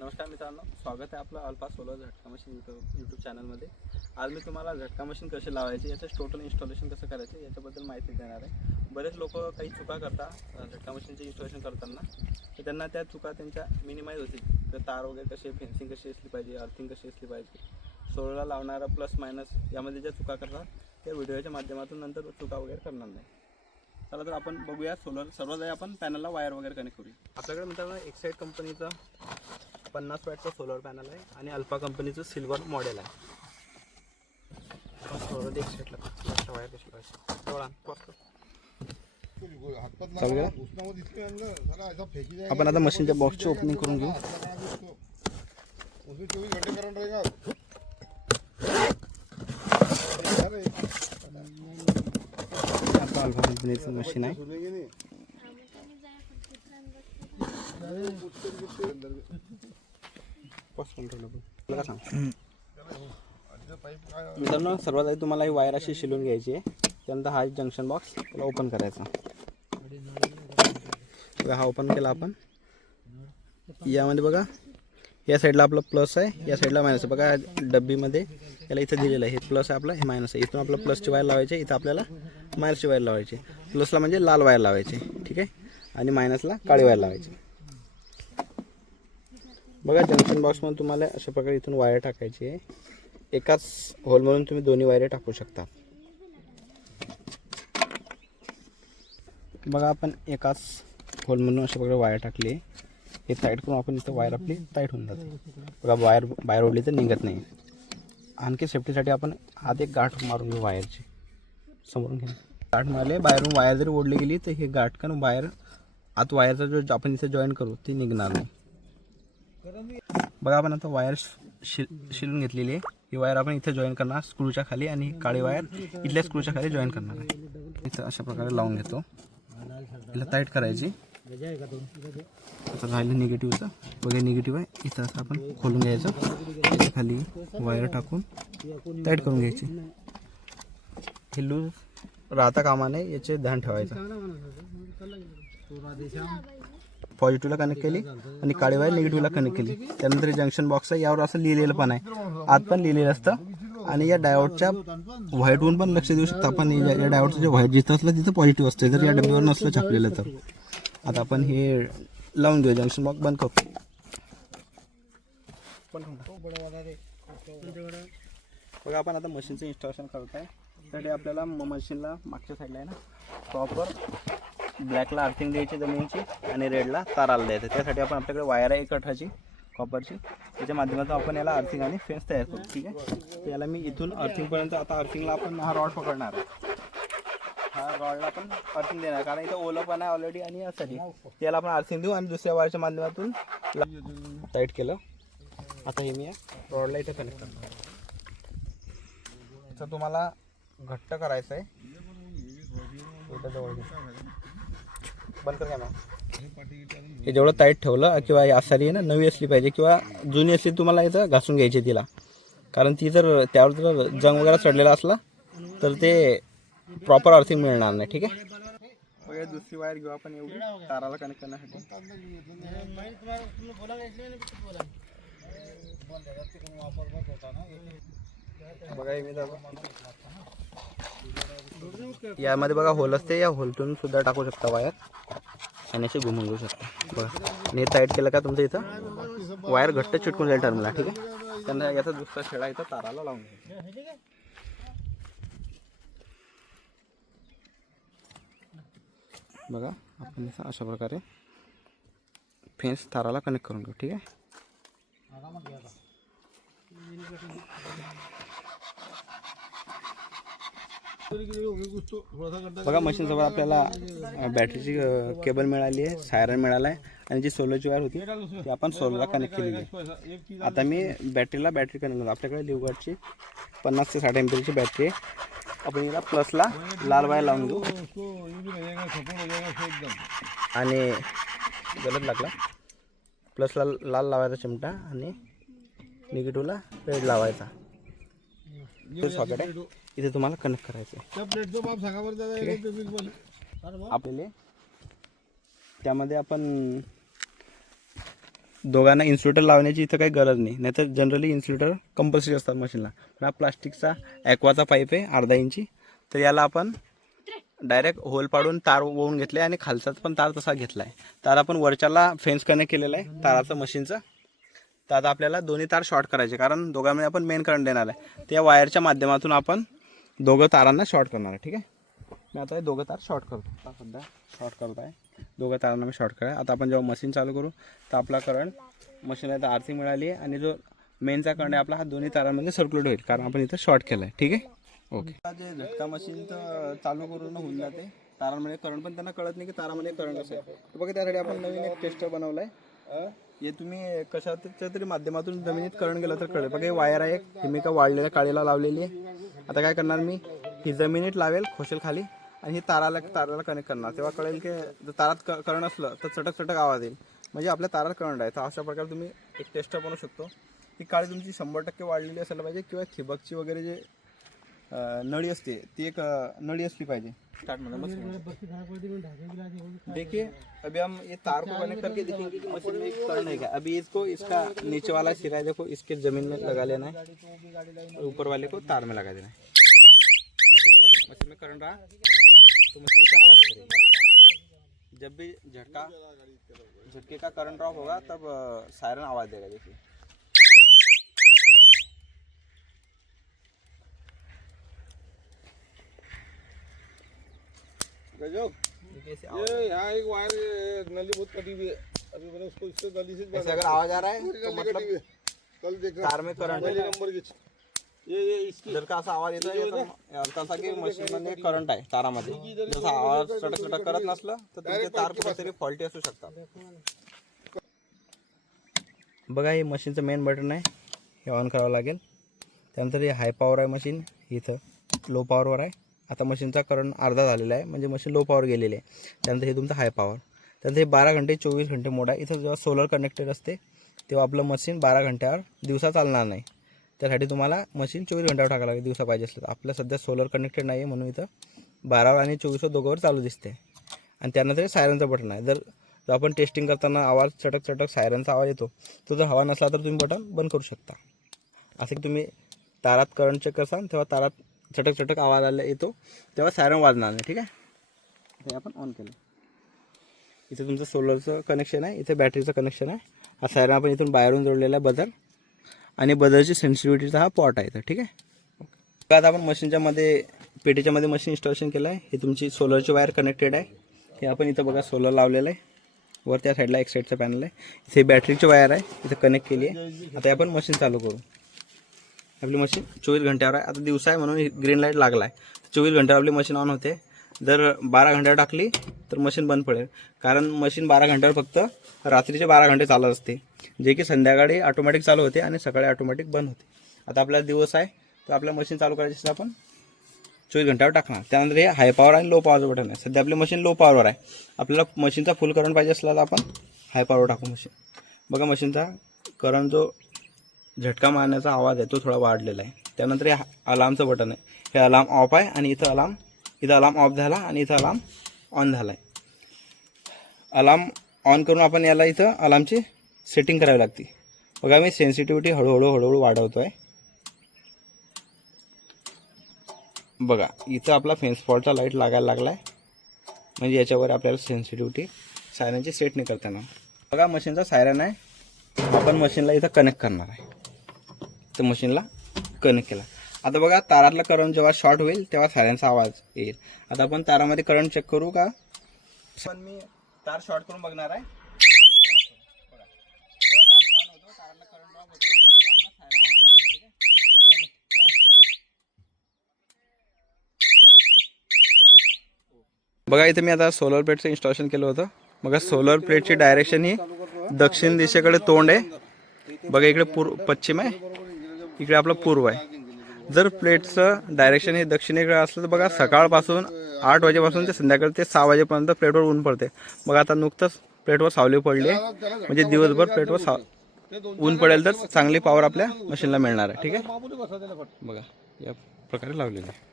नमस्कार मित्रांनो, स्वागत आहे आपलं अल्फा सोलर झटका मशीन यूट्यूब चॅनलमध्ये। आज मी तुम्हाला झटका मशीन कसे लावायचे, याचं टोटल इन्स्टॉलेशन कसं करायचं याच्याबद्दल माहिती देणार आहे। बरेच लोक काही चुका करतात झटका मशीनचे इन्स्टॉलेशन करताना, तर त्यांना त्या चुका त्यांच्या मिनिमाइज होतील। तर तार वगैरे कसे, फेन्सिंग कशी असली पाहिजे, अर्थिंग कशी असली पाहिजे, सोलरला लावणारा प्लस मायनस यामध्ये ज्या चुका करतात त्या व्हिडिओच्या माध्यमातून नंतर चुका वगैरे करणार नाही। चला तर आपण बघूया सोलर। सर्वात आधी आपण पॅनलला वायर वगैरे कनेक्ट करूया। आपल्याकडे मित्रांनो एक्साइड कंपनीचा 50 वॅटचा सोलर पॅनल आहे आणि अल्फा कंपनीचं सिल्वर मॉडेल आहे। सोलर एक सेटला वायर कशी पाहिजे आपण आता मशीनच्या बॉक्सची ओपनिंग करून घेऊ। अल्फा कंपनीचं मशीन आहे। मित्रांनो सर्वात आधी तुम्हाला ही वायर अशी शिलून घ्यायची आहे। त्यानंतर हा जंक्शन बॉक्स त्याला ओपन करायचा। हा ओपन केला आपण। यामध्ये बघा या साईडला आपला प्लस आहे, या साईडला मायनस आहे। बघा डब्बीमध्ये याला इथं दिलेलं आहे, हे प्लस आहे आपला, हे मायनस आहे। इथून आपला प्लसची वायर लावायची, इथं आपल्याला मायनसची वायर लावायची। प्लसला म्हणजे लाल वायर लावायची, ठीक आहे, आणि मायनसला काळी वायर लावायची। बघा जंक्शन बॉक्समध्ये तुम्हाला अशा प्रकारे इथून वायर टाकायची आहे। एकाच होलमधून तुम्ही दोन्ही वायर टाकू शकता। बघा आपण एकाच होलमधून अशा प्रकारे वायर टाकली आहे। हे टाईट करून आपण इथं वायर आपली टाईट होऊन जाते। बघा वायर बाहेर ओढली तर निघत नाही। आणखी सेफ्टीसाठी आपण आत एक गाठ मारून घेऊ वायरची, समोरून घ्या। गाठ मारले, बाहेरून वायर जरी ओढली गेली तर हे गाठकन वायर आत वायरचा जो आपण इथे जॉईन करू ती निघणार नाही। बघा आपण आता वायर शिलून घेतलेली आहे। ही वायर आपण इथे जॉईन करणार स्क्रूच्या खाली, आणि काळी वायर इथल्या स्क्रूच्या खाली जॉईन करणार आहे। इथं अशा प्रकारे लावून घेतो, याला टाईट करायची। आता राहिलं निगेटिव्हचं, बघा निगेटिव्ह आहे इथं, असं आपण खोलून घ्यायचं, त्याच्या खाली वायर टाकून टाईट करून घ्यायची। हे लूज राहता कामा नये याचे ध्यान ठेवायचं। पॉझिटिव्हला कनेक्ट केली आणि काळी वायर निगेटिव्हला कनेक्ट केली। त्यानंतर जंक्शन बॉक्स आहे, यावर असं लिहिलेलं पण आहे, आत पण लिहिलेलं असतं। आणि या डायोडच्या व्हाईटवरून पण लक्ष देऊ शकता आपण। या डायोडचं जे व्हाईट जिथं असलं तिथं पॉझिटिव्ह असते, जर या डब्यावर नसलं छापलेलं तर। आता आपण हे लावून घेऊ, जंक्शन बॉक्स बंद करू। बघा आपण आता मशीनचं इन्स्टॉलेशन करत आहे। त्यासाठी आपल्याला मशीनला मागच्या साईडला आहे ना प्रॉपर ब्लॅकला अर्थिंग द्यायची जमिनीची, आणि रेडला ताराला द्यायचं। त्यासाठी आपण आपल्याकडे वायर आहे 1 अठाची कॉपरची, त्याच्या माध्यमातून आपण याला अर्थिंग आणि फेन्स तयार करू, ठीक आहे। याला मी इथून अर्थिंगपर्यंत, आता अर्थिंगला आपण हा रॉड पकडणार, हा रॉडला आपण अर्थिंग देणार, कारण इथं ओलं पण आहे ऑलरेडी आणि यासाठी त्याला आपण अर्थिंग देऊ। आणि दुसऱ्या वायरच्या माध्यमातून टाईट केलं। आता हे मी या रॉडला इथं कनेक्ट करणार। तर तुम्हाला घट्ट करायचं आहे, इथं जवळ बंद कर ना। हे जेवढं टाईट ठेवलं, किंवा आसारी आहे ना नवी असली पाहिजे, किंवा जुनी असली तुम्हाला इथं घासून घ्यायची तिला, कारण ती जर त्यावर जर जंग वगैरे चढलेला असला तर ते प्रॉपर अर्थिंग मिळणार नाही, ठीक आहे। बघा दुसरी वायर घेऊ आपण एवढी ताराला कनेक्ट करण्यासाठी। बघा हे मी यामध्ये बघा होल असते, या होलतून सुद्धा टाकू शकता वायर, आणि अशी घुमून घेऊ शकता। बघा आणि टाईट केलं का तुमचं इथं वायर घट्ट चिटकून जाईल टर्मला, ठीक आहे। त्यांना याचा दुसरा छेडा इथं ताराला लावून घ्यायचा। बघा आपण अशा प्रकारे फेन्स ताराला कनेक्ट करून घेऊ, ठीक आहे। बघा मशीन जवळ आपल्याला बॅटरीची केबल मिळाली आहे, सायरन मिळाला आहे, आणि जी सोलरची वायर होती ती आपण सोलरला कनेक्ट केलेली आहे। आता मी बॅटरी कनेक्ट करतो। आपल्याकडे लिवगार्डची 50 ते 60 एम्पियरची बॅटरी आहे। आपण याला प्लसला लाल वायर लावून देऊ, आणि गलत लागला, प्लसला लाल लावायचा चिमटा आणि निगेटिव्हला रेड लावायचा। सॉकेट आहे इथे तुम्हाला कनेक्ट करायचं आपल्याला। त्यामध्ये आपण दोघांना इन्सुलेटर लावण्याची इथं काही गरज नाही, नाहीतर जनरली इन्सुलेटर कंपल्सरी असतात मशीनला. पण हा प्लास्टिकचा ॲक्वाचा पाईप आहे 1/2 इंची, तर याला आपण डायरेक्ट होल पाडून तार ओवून घेतले आणि खालचाच पण तार तसा घेतला आहे. तार आपण वरच्याला फेन्स कनेक्ट केलेला आहे ताराचं मशीनचं. तर आता आपल्याला दोन्ही तार शॉर्ट करायचे, कारण दोघांमध्ये आपण मेन करंट देणार आहे. त्या वायरच्या माध्यमातून आपण दोघं तारांना शॉर्ट करणार आहे. ठीक आहे, मी आता हे दोघं तार शॉर्ट करतो. आता सध्या शॉर्ट करत आहे, दोघं तारांना मी शॉर्ट करा. आता आपण जेव्हा मशीन चालू करू तर आपला करंट मशीनला तर आर्थिंग मिळाली आहे आणि जो मेनचा करंट आहे आपला हा दोन्ही तारांमध्ये सर्क्युलेट होईल, कारण आपण इथं शॉर्ट केलं आहे. ठीक आहे, ओके. जे झटका मशीन तर चालू करून होऊन जाते तारांमध्ये करंट, पण त्यांना कळत नाही की तारामध्ये करंट असं आहे. तर बघा त्यासाठी आपण नवीन एक टेस्टर बनवलं आहे. हे तुम्ही कशाच्या तरी माध्यमातून जमिनीत करंट गेलं तर कळेल. बघा हे वायर आहे, हे मी का वाढलेल्या काळीला लावलेली आहे. आता काय करणार मी, ही जमिनीत लावेल खोशेल खाली आणि ही ताराला कनेक्ट करणार. तेव्हा कळेल की जर तारात करंट असलं तर चटक चटक आवाज येईल, म्हणजे आपल्या तारात करंट आहे. तर अशा प्रकारे तुम्ही एक टेस्टर बनवू शकतो. ही काळी तुमची 100% वाढलेली असायला पाहिजे, किंवा ठिबकची वगैरे जे नळी असते ती एक नळी असली पाहिजे. स्टार्ट देखिए अभी हम ये तार को कनेक्ट करके देखेंगे कि मशीन में करंट है क्या. अभी इसको इसका नीचे वाला सिरा है देखो, इसके जमीन में लगा लेना है और ऊपर वाले को तार में लगा देना है. मशीन में करंट रहा तो मशीन से आवाज करेगी. जब भी झटके का करंट ड्रॉप होगा तब सायरन आवाज देगा. देखिए ये यहाँ एक वायर नली बहुत कटी हुई है, अभी मैंने उसको इससे नली से ऐसे अगर आवाज आ रहा है तो मतलब कल देख तार में करंट है. नंबर की ये इसकी जर का असा आवाज येतो अर्थ असा की मशीनमध्ये करंट आहे तारामध्ये. जसा आवाज चटक चटक करत नसलं तर तुमचे तार कुठेतरी फॉल्टी असू शकतात. बघा हे मशीनचं मेन बटन आहे, हे ऑन करावं लागेल. त्यानंतर हे हाय पॉवर आहे मशीन, इथं लो पॉवरवर आहे. आता मशीनचा करंट अर्धा झालेला आहे, म्हणजे मशीन लो पॉवर गेलेली आहे. त्यानंतर हे तुमचं हाय पॉवर. त्यानंतर हे 12 घंटे 24 घंटे मोड आहे. इथं जेव्हा सोलर कनेक्टेड असते तेव्हा आपलं मशीन 12 घंट्यावर दिवसा चालणार नाही. त्यासाठी तुम्हाला मशीन 24 घंट्यावर टाकावं लागेल दिवसा पाहिजे असलं तर. आपलं सध्या सोलर कनेक्टेड नाही आहे म्हणून इथं 12 आणि 24 दोघांवर चालू दिसते. आणि त्यानंतर हे सायरनचं बटन आहे. जर आपण टेस्टिंग करताना आवाज चटक चटक सायरनचा आवाज येतो, तो जर हवा नसला तर तुम्ही बटन बंद करू शकता. असं की तुम्ही तारात करंट चेक करसाल तेव्हा तारात चटक चटक आवाज आला येतो तेव्हा सायरन वाजणार नाही. ठीक आहे, हे आपण ऑन केलं. इथे तुमचं सोलरचं कनेक्शन आहे, इथे बॅटरीचं कनेक्शन आहे. हा सायरन आपण इथून बाहेरून जोडलेला आहे बदर, आणि बदरची सेन्सिटिव्हिटीचा हा पॉट आहे. तर ठीक आहे, आता आपण मशीनच्या मध्ये पेटीच्या मध्ये मशीन इन्स्टॉलेशन केलं आहे. हे तुमची सोलरची वायर कनेक्टेड आहे. हे आपण इथं बघा सोलर लावलेलं आहे. वर त्या साईडला एक साईडचा पॅनल आहे. इथे बॅटरीची वायर आहे, इथं कनेक्ट केली आहे. आता आपण मशीन चालू करू. आपली मशीन 24 घंट्यावर आहे. आता दिवसा आहे म्हणून ग्रीन लाईट लागला आहे. 24 घंट्यावर आपली मशीन ऑन होते. जर 12 घंट्यावर टाकली तर मशीन बंद पडेल, कारण मशीन 12 घंट्यावर फक्त रात्रीचे 12 घंटे चालत असते, जे की संध्याकाळी ऑटोमॅटिक चालू होते आणि सकाळी ऑटोमॅटिक बंद होते. आता आपला दिवस आहे तर आपल्या मशीन चालू करायची असं आपण 24 घंट्यावर टाकणार. त्यानंतर हे हाय पॉवर आणि लो पॉवरचं बटन आहे. सध्या आपली मशीन लो पॉवरवर आहे. आपल्याला मशीनचा फुल करंट पाहिजे असला तर आपण हाय पॉवर टाकू मशीन. बघा मशीनचा करंट जो झटका मारण्याचा आवाज आहे तो थोडा वाढलेला आहे. त्यानंतर हे अलार्मचं बटन आहे. हे अलार्म ऑफ आहे आणि इथं अलार्म ऑफ झाला आणि इथं अलार्म ऑन झाला आहे. अलार्म ऑन करून आपण याला इथं अलार्मची सेटिंग करावी लागते. बघा मी सेन्सिटिव्हिटी हळूहळू वाढवतो आहे. बघा इथं आपला फेन्स फॉल्टचा लाईट लागायला लागला आहे, म्हणजे याच्यावर आपल्याला सेन्सिटिव्हिटी सायरनची सेट नाही करता येणार. बघा मशीनचा सायरन आहे, आपण मशीनला इथं कनेक्ट करणार आहे. तर मशीनला कनेक्ट केला. आता बघा तारातला करंट जेव्हा शॉर्ट होईल तेव्हा सायरनचा आवाज येईल. आता आपण तारामध्ये करंट चेक करू का. पण मी तार शॉर्ट करून बघणार आहे. बघा इथे मी आता सोलर प्लेटचं इन्स्टॉलेशन केलं होतं. बघा सोलर प्लेटची डायरेक्शन ही दक्षिण दिशेकडे तोंड आहे. बघा इकडे पश्चिम आहे, इकडे आपलं पूर्व आहे. जर प्लेटचं डायरेक्शन हे दक्षिणेकडे असलं तर बघा सकाळपासून 8 वाजेपासून ते संध्याकाळी ते 6 वाजेपर्यंत प्लेटवर ऊन पडते. बघा आता नुकतंच प्लेटवर सावली पडली आहे, म्हणजे दिवसभर प्लेटवर ऊन पडेल तर चांगली पॉवर आपल्या मशीनला मिळणार आहे. ठीक आहे, बघा या प्रकारे लावलेलं आहे.